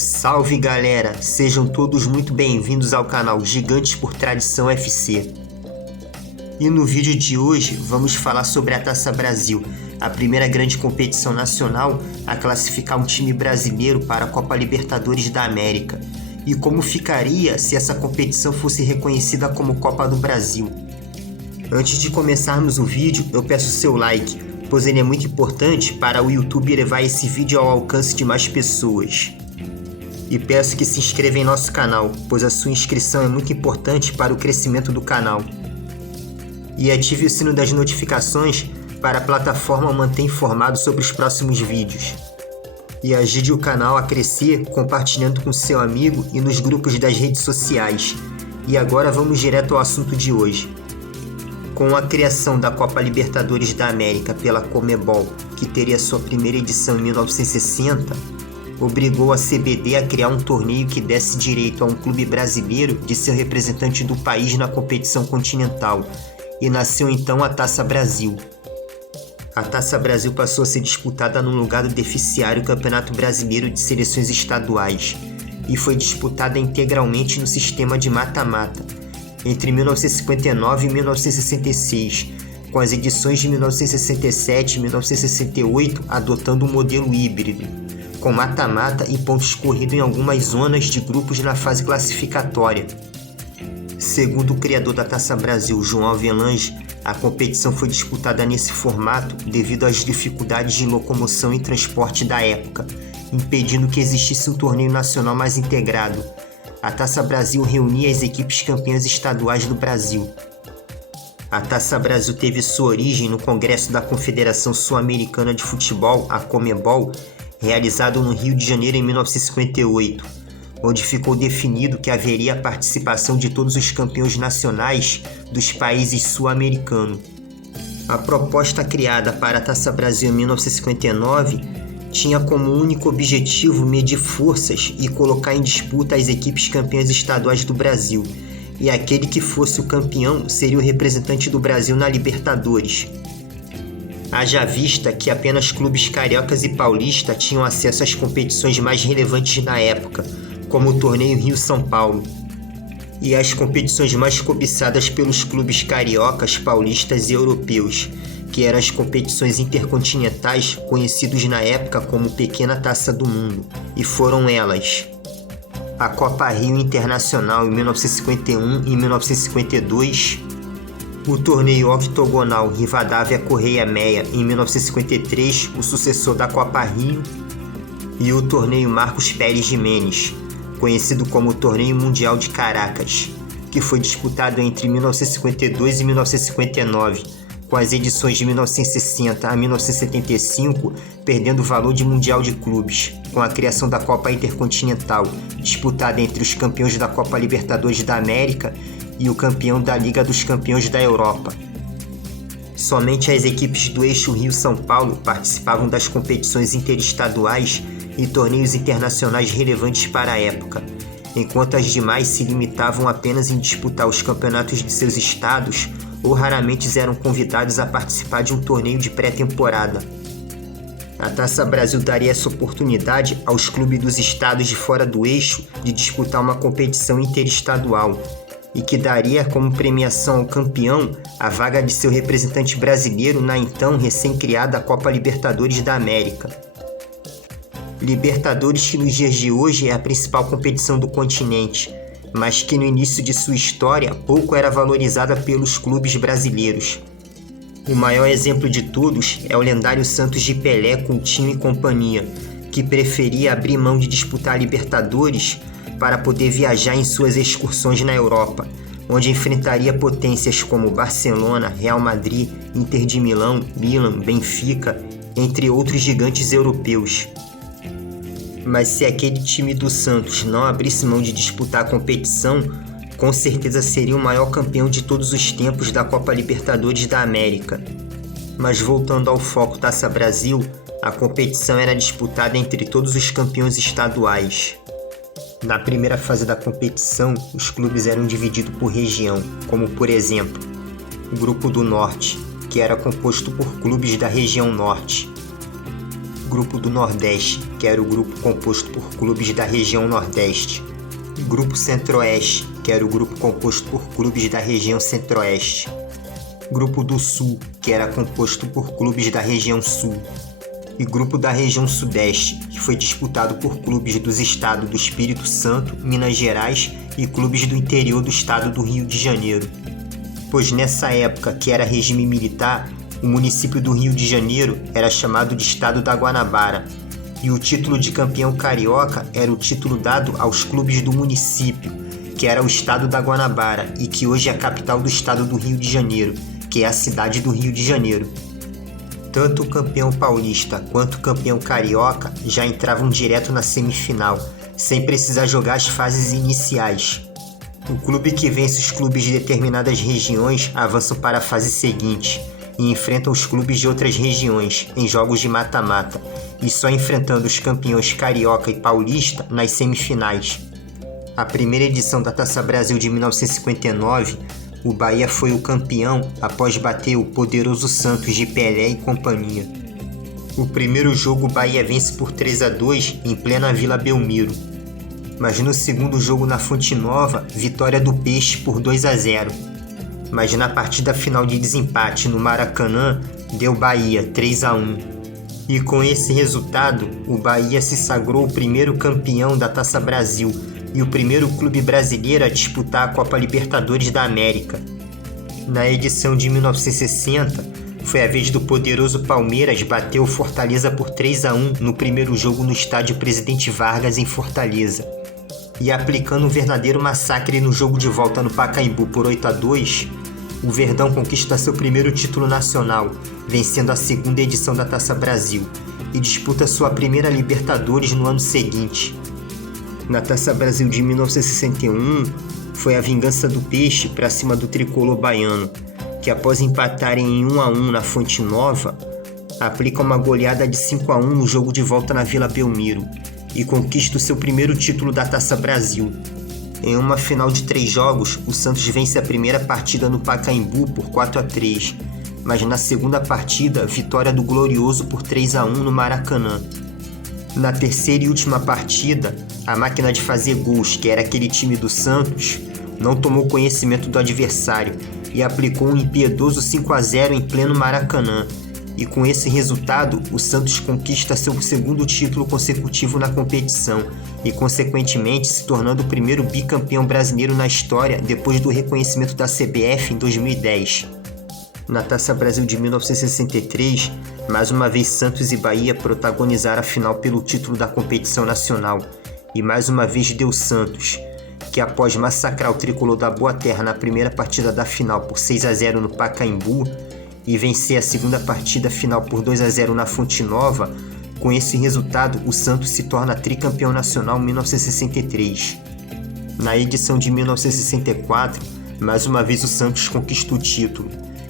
Salve galera, sejam todos muito bem-vindos ao canal Gigantes por Tradição FC. E no vídeo de hoje vamos falar sobre a Taça Brasil, a primeira grande competição nacional a classificar um time brasileiro para a Copa Libertadores da América, e como ficaria se essa competição fosse reconhecida como Copa do Brasil. Antes de começarmos o vídeo, eu peço seu like, pois ele é muito importante para o YouTube levar esse vídeo ao alcance de mais pessoas. E peço que se inscreva em nosso canal, pois a sua inscrição é muito importante para o crescimento do canal. E ative o sino das notificações para a plataforma manter informado sobre os próximos vídeos. E ajude o canal a crescer compartilhando com seu amigo e nos grupos das redes sociais. E agora vamos direto ao assunto de hoje. Com a criação da Copa Libertadores da América pela Conmebol, que teria sua primeira edição em 1960, obrigou a CBD a criar um torneio que desse direito a um clube brasileiro de ser representante do país na competição continental, e nasceu então a Taça Brasil. A Taça Brasil passou a ser disputada no lugar do deficiário Campeonato Brasileiro de Seleções Estaduais, e foi disputada integralmente no sistema de mata-mata, entre 1959 e 1966, com as edições de 1967 e 1968 adotando um modelo híbrido, com mata-mata e pontos corridos em algumas zonas de grupos na fase classificatória. Segundo o criador da Taça Brasil, João Avelange, a competição foi disputada nesse formato devido às dificuldades de locomoção e transporte da época, impedindo que existisse um torneio nacional mais integrado. A Taça Brasil reunia as equipes campeãs estaduais do Brasil. A Taça Brasil teve sua origem no Congresso da Confederação Sul-Americana de Futebol, a Conmebol, realizado no Rio de Janeiro em 1958, onde ficou definido que haveria a participação de todos os campeões nacionais dos países sul-americanos. A proposta criada para a Taça Brasil em 1959 tinha como único objetivo medir forças e colocar em disputa as equipes campeãs estaduais do Brasil, e aquele que fosse o campeão seria o representante do Brasil na Libertadores. Haja vista que apenas clubes cariocas e paulistas tinham acesso às competições mais relevantes na época, como o Torneio Rio-São Paulo, e as competições mais cobiçadas pelos clubes cariocas, paulistas e europeus, que eram as competições intercontinentais conhecidos na época como Pequena Taça do Mundo, e foram elas: a Copa Rio Internacional em 1951 e 1952, o Torneio Octogonal Rivadavia Correia Meia em 1953, o sucessor da Copa Rio, e o Torneio Marcos Pérez Jimenez, conhecido como o Torneio Mundial de Caracas, que foi disputado entre 1952 e 1959, com as edições de 1960 a 1975 perdendo o valor de Mundial de Clubes, com a criação da Copa Intercontinental, disputada entre os campeões da Copa Libertadores da América e o campeão da Liga dos Campeões da Europa. Somente as equipes do eixo Rio-São Paulo participavam das competições interestaduais e torneios internacionais relevantes para a época, enquanto as demais se limitavam apenas em disputar os campeonatos de seus estados ou raramente eram convidados a participar de um torneio de pré-temporada. A Taça Brasil daria essa oportunidade aos clubes dos estados de fora do eixo de disputar uma competição interestadual, e que daria como premiação ao campeão a vaga de seu representante brasileiro na então recém-criada Copa Libertadores da América. Libertadores, que nos dias de hoje é a principal competição do continente, mas que no início de sua história pouco era valorizada pelos clubes brasileiros. O maior exemplo de todos é o lendário Santos de Pelé, Coutinho e companhia, que preferia abrir mão de disputar a Libertadores para poder viajar em suas excursões na Europa, onde enfrentaria potências como Barcelona, Real Madrid, Inter de Milão, Milan, Benfica, entre outros gigantes europeus. Mas se aquele time do Santos não abrisse mão de disputar a competição, com certeza seria o maior campeão de todos os tempos da Copa Libertadores da América. Mas voltando ao foco Taça Brasil, a competição era disputada entre todos os campeões estaduais. Na primeira fase da competição, os clubes eram divididos por região, como por exemplo, o Grupo do Norte, que era composto por clubes da região Norte. Grupo do Nordeste, que era o grupo composto por clubes da região Nordeste. Grupo Centro-Oeste, que era o grupo composto por clubes da região Centro-Oeste. Grupo do Sul, que era composto por clubes da região Sul. E Grupo da região Sudeste, que foi disputado por clubes dos estados do Espírito Santo, Minas Gerais e clubes do interior do estado do Rio de Janeiro. Pois nessa época, que era regime militar, o município do Rio de Janeiro era chamado de Estado da Guanabara, e o título de campeão carioca era o título dado aos clubes do município, que era o Estado da Guanabara e que hoje é a capital do estado do Rio de Janeiro, que é a cidade do Rio de Janeiro. Tanto o campeão paulista quanto o campeão carioca já entravam direto na semifinal, sem precisar jogar as fases iniciais. O clube que vence os clubes de determinadas regiões avança para a fase seguinte e enfrenta os clubes de outras regiões em jogos de mata-mata, e só enfrentando os campeões carioca e paulista nas semifinais. A primeira edição da Taça Brasil de 1959, o Bahia foi o campeão após bater o poderoso Santos de Pelé e companhia. O primeiro jogo o Bahia vence por 3-2 em plena Vila Belmiro. Mas no segundo jogo na Fonte Nova, vitória do Peixe por 2-0. Mas na partida final de desempate no Maracanã, deu Bahia 3-1. E com esse resultado, o Bahia se sagrou o primeiro campeão da Taça Brasil e o primeiro clube brasileiro a disputar a Copa Libertadores da América. Na edição de 1960, foi a vez do poderoso Palmeiras bater o Fortaleza por 3-1 no primeiro jogo no estádio Presidente Vargas em Fortaleza. E aplicando um verdadeiro massacre no jogo de volta no Pacaembu por 8-2, o Verdão conquista seu primeiro título nacional, vencendo a segunda edição da Taça Brasil, e disputa sua primeira Libertadores no ano seguinte. Na Taça Brasil de 1961, foi a vingança do Peixe para cima do tricolor baiano, que após empatarem em 1-1 na Fonte Nova, aplica uma goleada de 5-1 no jogo de volta na Vila Belmiro, e conquista o seu primeiro título da Taça Brasil. Em uma final de 3 jogos, o Santos vence a primeira partida no Pacaembu por 4-3, mas na segunda partida, vitória do Glorioso por 3-1 no Maracanã. Na terceira e última partida, a máquina de fazer gols, que era aquele time do Santos, não tomou conhecimento do adversário e aplicou um impiedoso 5-0 em pleno Maracanã. E com esse resultado, o Santos conquista seu segundo título consecutivo na competição e, consequentemente, se tornando o primeiro bicampeão brasileiro na história depois do reconhecimento da CBF em 2010. Na Taça Brasil de 1963, mais uma vez Santos e Bahia protagonizaram a final pelo título da competição nacional, e mais uma vez deu Santos, que após massacrar o tricolor da Boa Terra na primeira partida da final por 6-0 no Pacaembu, e vencer a segunda partida final por 2-0 na Fonte Nova, com esse resultado o Santos se torna tricampeão nacional em 1963. Na edição de 1964, mais uma vez o Santos conquista o título,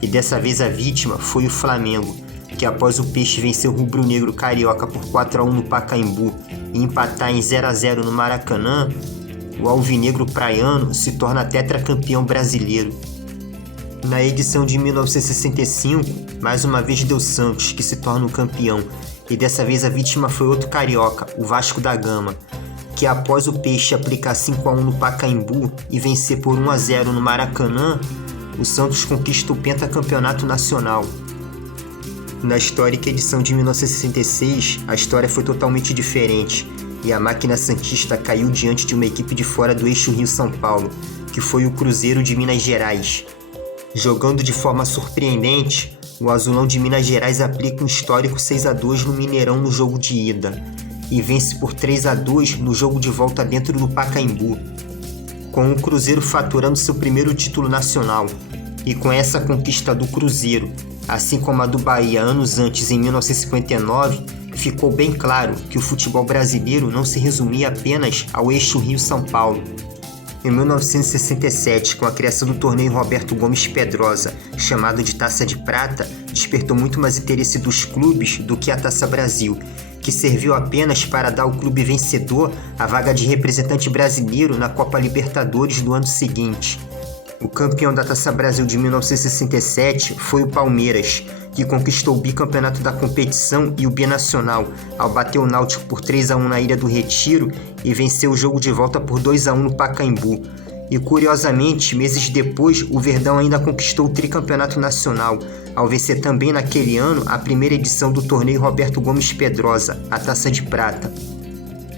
e dessa vez a vítima foi o Flamengo, que após o Peixe vencer o rubro-negro carioca por 4-1 no Pacaembu e empatar em 0-0 no Maracanã, o alvinegro praiano se torna tetracampeão brasileiro. Na edição de 1965, mais uma vez deu Santos, que se torna o campeão, e dessa vez a vítima foi outro carioca, o Vasco da Gama, que após o Peixe aplicar 5-1 no Pacaembu e vencer por 1-0 no Maracanã, o Santos conquista o pentacampeonato nacional. Na histórica edição de 1966, a história foi totalmente diferente, e a máquina santista caiu diante de uma equipe de fora do eixo Rio-São Paulo, que foi o Cruzeiro de Minas Gerais. Jogando de forma surpreendente, o Azulão de Minas Gerais aplica um histórico 6-2 no Mineirão no jogo de ida e vence por 3-2 no jogo de volta dentro do Pacaembu, com o Cruzeiro faturando seu primeiro título nacional. E com essa conquista do Cruzeiro, assim como a do Bahia anos antes em 1959, ficou bem claro que o futebol brasileiro não se resumia apenas ao eixo Rio-São Paulo. Em 1967, com a criação do torneio Roberto Gomes Pedrosa, chamado de Taça de Prata, despertou muito mais interesse dos clubes do que a Taça Brasil, que serviu apenas para dar ao clube vencedor a vaga de representante brasileiro na Copa Libertadores do ano seguinte. O campeão da Taça Brasil de 1967 foi o Palmeiras, que conquistou o bicampeonato da competição e o binacional, ao bater o Náutico por 3-1 na Ilha do Retiro e vencer o jogo de volta por 2-1 no Pacaembu. E curiosamente, meses depois, o Verdão ainda conquistou o tricampeonato nacional, ao vencer também naquele ano a primeira edição do torneio Roberto Gomes Pedrosa, a Taça de Prata.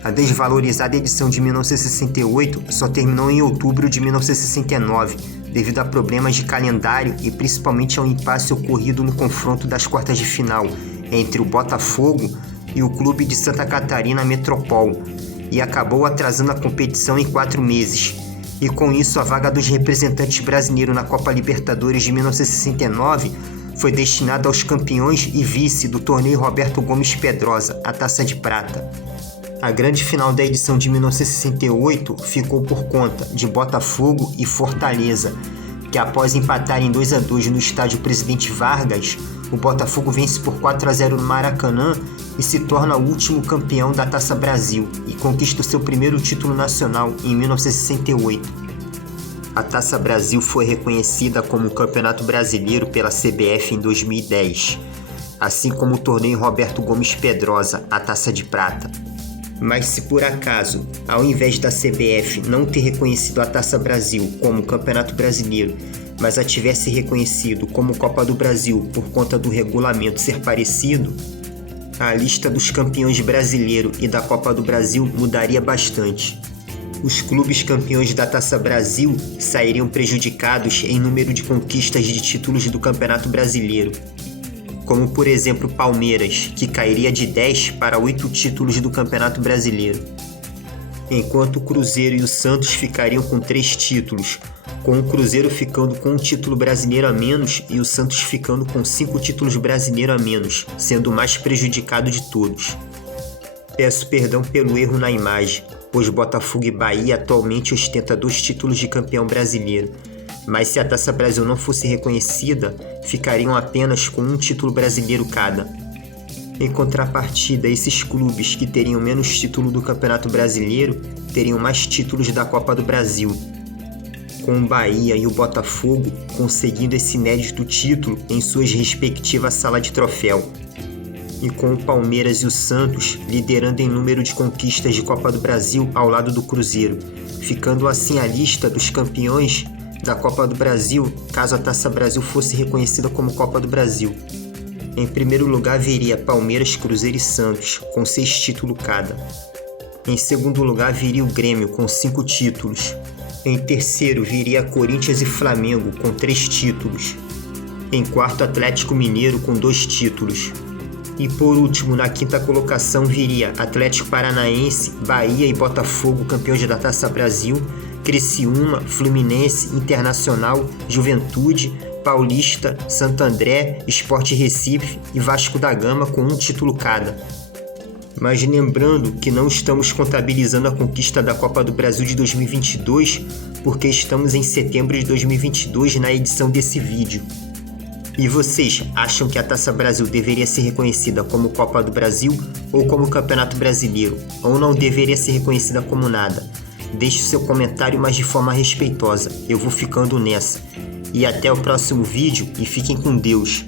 A desvalorizada edição de 1968 só terminou em outubro de 1969, devido a problemas de calendário e principalmente ao impasse ocorrido no confronto das quartas de final entre o Botafogo e o clube de Santa Catarina Metropol, e acabou atrasando a competição em 4 meses. E com isso, a vaga dos representantes brasileiros na Copa Libertadores de 1969 foi destinada aos campeões e vice do torneio Roberto Gomes Pedrosa, a Taça de Prata. A grande final da edição de 1968 ficou por conta de Botafogo e Fortaleza, que após empatarem 2-2 no estádio Presidente Vargas, o Botafogo vence por 4-0 no Maracanã e se torna o último campeão da Taça Brasil e conquista o seu primeiro título nacional em 1968. A Taça Brasil foi reconhecida como um campeonato brasileiro pela CBF em 2010, assim como o torneio Roberto Gomes Pedrosa, a Taça de Prata. Mas se por acaso, ao invés da CBF não ter reconhecido a Taça Brasil como Campeonato Brasileiro, mas a tivesse reconhecido como Copa do Brasil por conta do regulamento ser parecido, a lista dos campeões brasileiro e da Copa do Brasil mudaria bastante. Os clubes campeões da Taça Brasil sairiam prejudicados em número de conquistas de títulos do Campeonato Brasileiro, como por exemplo Palmeiras, que cairia de 10 para 8 títulos do Campeonato Brasileiro, enquanto o Cruzeiro e o Santos ficariam com 3 títulos, com o Cruzeiro ficando com um título brasileiro a menos e o Santos ficando com 5 títulos brasileiros a menos, sendo o mais prejudicado de todos. Peço perdão pelo erro na imagem, pois Botafogo e Bahia atualmente ostentam 2 títulos de campeão brasileiro, mas se a Taça Brasil não fosse reconhecida, ficariam apenas com 1 título brasileiro cada. Em contrapartida, esses clubes que teriam menos título do Campeonato Brasileiro teriam mais títulos da Copa do Brasil, com o Bahia e o Botafogo conseguindo esse inédito título em suas respectivas salas de troféu, e com o Palmeiras e o Santos liderando em número de conquistas de Copa do Brasil ao lado do Cruzeiro, ficando assim a lista dos campeões da Copa do Brasil, caso a Taça Brasil fosse reconhecida como Copa do Brasil. Em primeiro lugar viria Palmeiras, Cruzeiro e Santos, com 6 títulos cada. Em segundo lugar viria o Grêmio, com 5 títulos. Em terceiro viria Corinthians e Flamengo, com 3 títulos. Em quarto, Atlético Mineiro, com 2 títulos. E por último, na quinta colocação viria Atlético Paranaense, Bahia e Botafogo, campeões da Taça Brasil, Criciúma, Fluminense, Internacional, Juventude, Paulista, Santo André, Sport Recife e Vasco da Gama com 1 título cada. Mas lembrando que não estamos contabilizando a conquista da Copa do Brasil de 2022, porque estamos em setembro de 2022 na edição desse vídeo. E vocês acham que a Taça Brasil deveria ser reconhecida como Copa do Brasil ou como Campeonato Brasileiro, ou não deveria ser reconhecida como nada? Deixe seu comentário, mas de forma respeitosa. Eu vou ficando nessa. E até o próximo vídeo e fiquem com Deus.